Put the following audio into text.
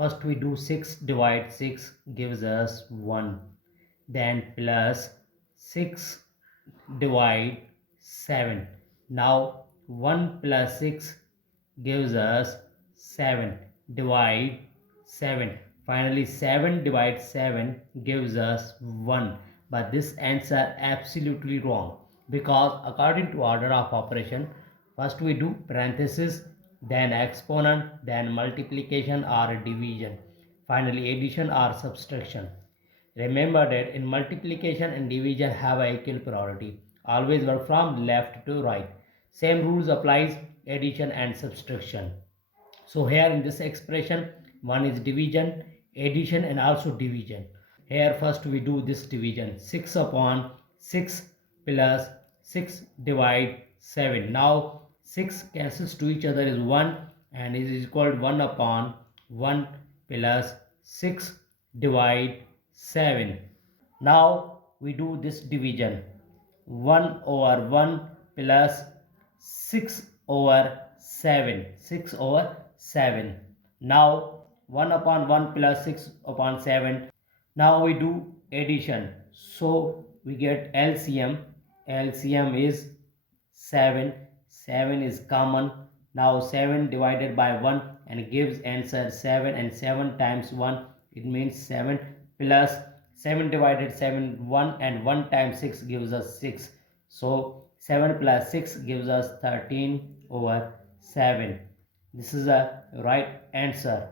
First we do 6 divide 6 gives us 1. Then plus 6 divide 7. Now 1 plus 6 gives us 7. Divide 7. Finally 7 divide 7 gives us 1. But this answer absolutely wrong, because according to order of operation, first we do parenthesis, then exponent, then multiplication or division, finally addition or subtraction. Remember that in multiplication and division have a equal priority. Always work from left to right. Same rules applies addition and subtraction. So here in this expression, one is division, addition and also division. Here first we do this division. 6 upon 6 plus 6 divide 7. Now 6 cancels to each other is 1 and is equal to 1 upon 1 plus 6 divide 7. Now we do this division. 1 over 1 plus 6 over 7. 6 over 7. Now 1 upon 1 plus 6 upon 7. Now we do addition. So we get LCM. LCM is 7. 7 is common. Now 7 divided by 1 and gives answer 7, and 7 times 1 it means 7, plus 7 divided 7 1, and 1 times 6 gives us 6. So 7 plus 6 gives us 13 over 7. This is a right answer.